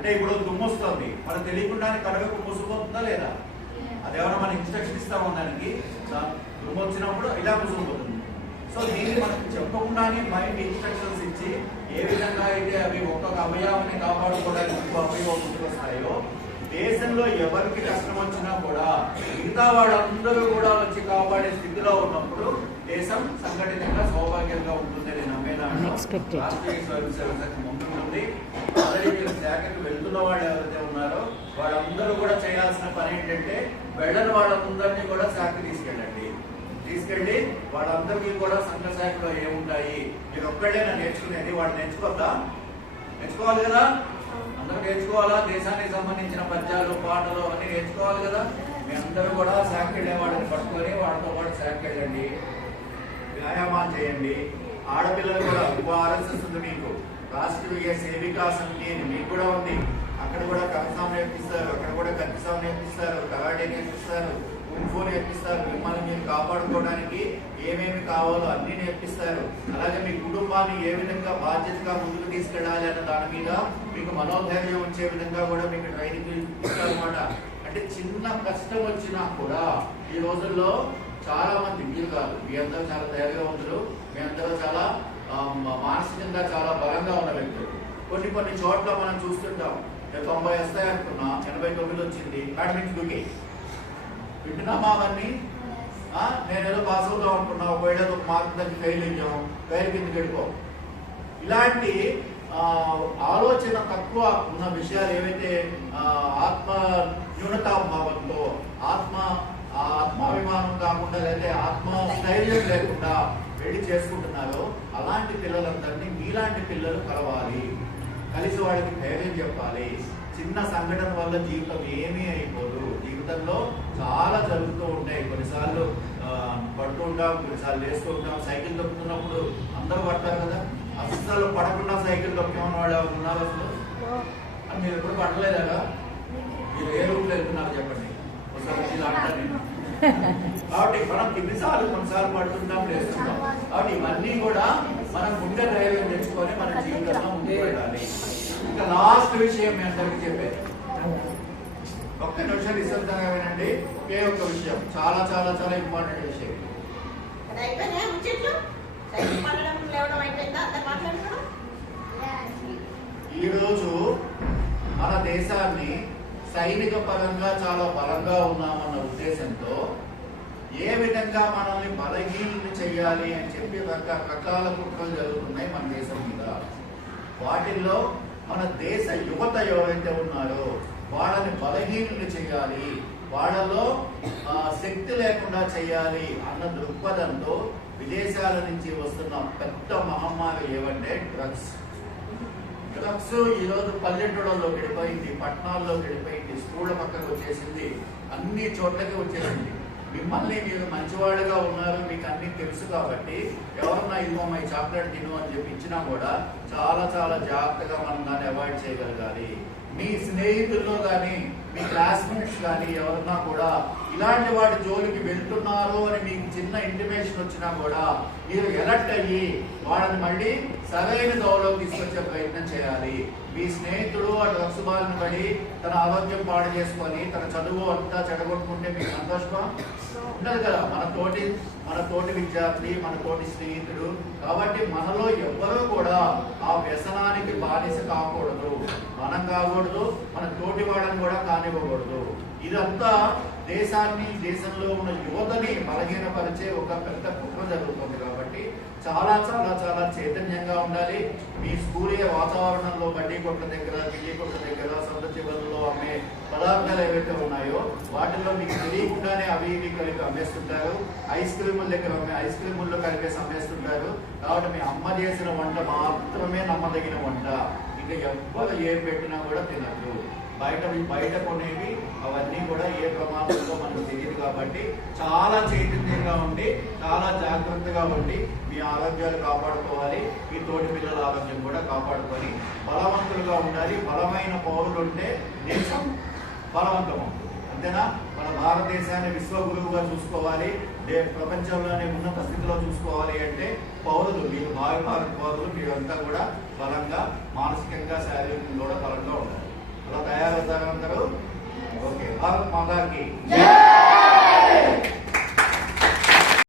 అంటే ఇప్పుడు దుమ్ము వస్తుంది, మనకు తెలియకుండానే కనుక మూసుకుపోతుందా లేదా? అదేమన్నా మనం ఇన్స్ట్రక్షన్ ఇస్తామో దానికి, దుమ్ము వచ్చినప్పుడు ఇలా మూసుకుపోతుంది. సో దీన్ని మనకు చెప్పకుండానే మైండ్ ఇన్స్ట్రక్షన్స్ ఇచ్చి ఏ విధంగా అయితే అవి ఒక్కొక్క అవయవాన్ని కాపాడుకోవడానికి అవయవం ముందుకు వస్తాయో, దేశంలో ఎవరికి కష్టం వచ్చినా కూడా మిగతా వాళ్ళందరూ కూడా వచ్చి కాపాడే స్థితిలో ఉన్నప్పుడు దేశం సంఘటితంగా సౌభాగ్యంగా ఉంటుందని నమ్మేదాంట్లో రాష్ట్రీయ స్వయం సేవక సంఘం ముందుంటుంది. ఆల్రెడీ మీరు శాఖకు వెళ్తున్న వాళ్ళు ఎవరైతే ఉన్నారో వాళ్ళందరూ కూడా చేయాల్సిన పని ఏంటంటే, వెళ్ళని వాళ్ళందరినీ కూడా శాఖకి తీసుకెళ్ళి వాళ్ళందరికీ కూడా సంఘ శాఖలో ఏముంటాయి, మీరు ఒక్కడేనా నేర్చుకునేది, వాళ్ళు నేర్చుకోవాలి కదా, అందరూ నేర్చుకోవాలా. దేశానికి సంబంధించిన పద్యాలు పాటలు అన్ని నేర్చుకోవాలి కదా. మీ అందరూ కూడా శాఖకి వెళ్ళే వాళ్ళని పట్టుకొని వాళ్ళతో పాటు శాఖకి వెళ్ళండి, వ్యాయామాలు చేయండి. ఆడపిల్లలు కూడా RSS ఉంది, మీకు రాష్ట్రీయ సేవికా సమితి అని మీకు కూడా ఉంది. అక్కడ కూడా కవిసాం నేర్పిస్తారు, అక్కడ కూడా కత్తిసాం నేర్పిస్తారు, కరాటే నేర్పిస్తారు, కుంఫు నేర్పిస్తారు. మిమ్మల్ని మీరు కాపాడుకోవడానికి ఏమేమి కావాలో అన్ని నేర్పిస్తారు. అలాగే మీ కుటుంబాన్ని ఏ విధంగా బాధ్యతగా ముందుకు తీసుకెళ్ళాలి అన్న దాని మీద మీకు మనోధైర్యం వచ్చే విధంగా కూడా మీకు ట్రైనింగ్ ఇస్తారు అనమాట. అంటే చిన్న కష్టం వచ్చినా కూడా ఈ రోజుల్లో చాలా మంది, మీరు కాదు, మీ అందరూ చాలా ధైర్యవంతులు, మీ అందరూ చాలా మానసికంగా చాలా బలంగా ఉన్న వ్యక్తులు. కొన్ని చోట్ల మనం చూస్తుంటాం, 90 వస్తాయి అనుకున్నా, 89 వచ్చింది, అకాడమిక్స్ దూకి వింటున్నామా అవన్నీ. నేనేదో పాస్ అవుతాం అనుకున్నా, ఒకవేళ ఒక మార్క్ దాన్ని ఫెయిల్ అయ్యాం, ఫెయిల్ కింద గడిపో. ఇలాంటి ఆలోచన తక్కువ ఉన్న విషయాలు ఏవైతే ఆత్మ న్యూనతాభావంతో, ఆత్మాభిమానం కాకుండా, లేదా ఆత్మస్థైర్యం లేకుండా వెళ్ళి చేసుకుంటున్నారో అలాంటి పిల్లలందరినీ మీలాంటి పిల్లలు కలవాలి, కలిసి వాళ్ళకి ధైర్యం చెప్పాలి. చిన్న సంఘటన వల్ల జీవితం ఏమీ అయిపోదు. జీవితంలో చాలా జరుగుతూ ఉంటాయి. కొన్నిసార్లు పడుతూ ఉంటాం, కొన్నిసార్లు లేస్తూ ఉంటాం. సైకిల్ తొక్కుతున్నప్పుడు అందరూ పడతారు కదా, అస్సలు పడకుండా సైకిల్ తొక్కేమన్న వాళ్ళు ఎవరు ఉన్నారు అసలు? అని మీరు ఎప్పుడు పడలేదా? మీరు ఏ రూట్లో వెళ్తున్నారు చెప్పండి ఒకసారి ఇలా అంటారు. కాబట్టి మనం కొన్నిసార్లు పడుతుంటాం, లేస్తుంటాం. కాబట్టి ఇవన్నీ కూడా మనం గుండె ధైర్యం తెచ్చుకొని మన జీవితంలో ముందుకు వెళ్ళాలి. ఇంకా లాస్ట్ విషయం మీ అందరికీ చెప్పేది, ఒక్క నిమిషం నిశ్శబ్దంగా వినండి. ఒకే ఒక్క విషయం, చాలా చాలా చాలా ఇంపార్టెంట్ విషయం. ఈరోజు మన దేశాన్ని సైనిక పరంగా చాలా బలంగా ఉన్నామన్న ఉద్దేశంతో ఏ విధంగా మనల్ని బలహీనులు చేయాలి అని చెప్పి రకరకాల కుట్రలు జరుగుతున్నాయి మన దేశం మీద. వాటిల్లో మన దేశ యువత ఎవరైతే ఉన్నారో వాళ్ళని బలహీనులు చేయాలి, వాళ్ళలో శక్తి లేకుండా చేయాలి అన్న దృక్పథంతో విదేశాల నుంచి వస్తున్న పెద్ద మహమ్మారి ఏమంటే డ్రగ్స్. ఈరోజు పల్లెటూళ్ళలో గడిపోయింది, పట్టణాల్లో గడిపోయింది, స్కూళ్ళ పక్కకు వచ్చేసింది, అన్ని చోట్లకి వచ్చేసింది. మిమ్మల్ని మీరు మంచివాళ్ళుగా ఉన్నారు, మీకు అన్ని తెలుసు కాబట్టి ఎవరన్నా ఇదిగో మై చాక్లెట్ తిను అని చెప్పి ఇచ్చినా కూడా చాలా చాలా జాగ్రత్తగా మనం దాన్ని అవాయిడ్ చేయగలగాలి. మీ స్నేహితుల్లో కానీ మీ క్లాస్మేట్స్ కానీ ఎవరన్నా కూడా ఇలాంటి వాటి జోలికి వెళ్తున్నారు అని మీకు చిన్న ఇంటిమేషన్ వచ్చినా కూడా మీరు ఎలర్ట్ అయ్యి వాళ్ళని మళ్ళీ సరైన దోవలోకి తీసుకొచ్చే ప్రయత్నం చేయాలి. మీ స్నేహితుడు ఆ డ్రగ్స్ బారిన పడి తన ఆరోగ్యం పాడు చేసుకొని తన చదువు అంతా చెడగొట్టుకుంటే మీకు సంతోషమా? ఉండదు కదా. మన తోటి విద్యార్థి, మన తోటి స్నేహితుడు. కాబట్టి మనలో ఎవ్వరూ కూడా ఆ వ్యసనానికి బానిస కాకూడదు, మనం కాకూడదు, మన తోటి వాళ్ళని కూడా కానివ్వకూడదు. ఇదంతా దేశంలో ఉన్న యువతని బలహీనపరిచే ఒక పెద్ద కుట్ర జరుగుతుంది. కాబట్టి చాలా చాలా చాలా చైతన్యంగా ఉండాలి. మీ స్కూల్ వాతావరణంలో బడ్డీ కొట్ల దగ్గర, గిల్లీ కొట్ల దగ్గర, సొంత చివరిలో అమ్మే పదార్థాలు ఏవైతే ఉన్నాయో వాటిల్లో మీకు తెలియకుండానే అవి ఇవి కలిపి అమ్మేస్తుంటారు. ఐస్ క్రీముల దగ్గర ఐస్ క్రీముల్లో కలిపేసి అమ్మేస్తుంటారు. కాబట్టి మీ అమ్మ చేసిన వంట మాత్రమే నమ్మదగిన వంట. ఇంకా ఎవ్వరు ఏం పెట్టినా కూడా తినద్దు. బయట కొనేవి అవన్నీ కూడా ఏ ప్రమాదంలో మనకు తెలియదు. కాబట్టి చాలా చైతన్యంగా ఉండి చాలా జాగ్రత్తగా ఉండి మీ ఆరోగ్యాలు కాపాడుకోవాలి, మీ తోటి పిల్లల ఆరోగ్యం కూడా కాపాడుకొని బలవంతులుగా ఉండాలి. బలమైన పౌరులు ఉంటే దేశం బలవంతం అవుతుంది. అంతేనా? మన భారతదేశాన్ని విశ్వగురువుగా చూసుకోవాలి, ప్రపంచంలోనే ఉన్నత స్థితిలో చూసుకోవాలి అంటే పౌరులు, మీరు భారత పౌరులు మీరంతా కూడా బలంగా, మానసికంగా, శారీరకంగా కూడా బలంగా ఉండాలి. భారత్ మాతాకి జై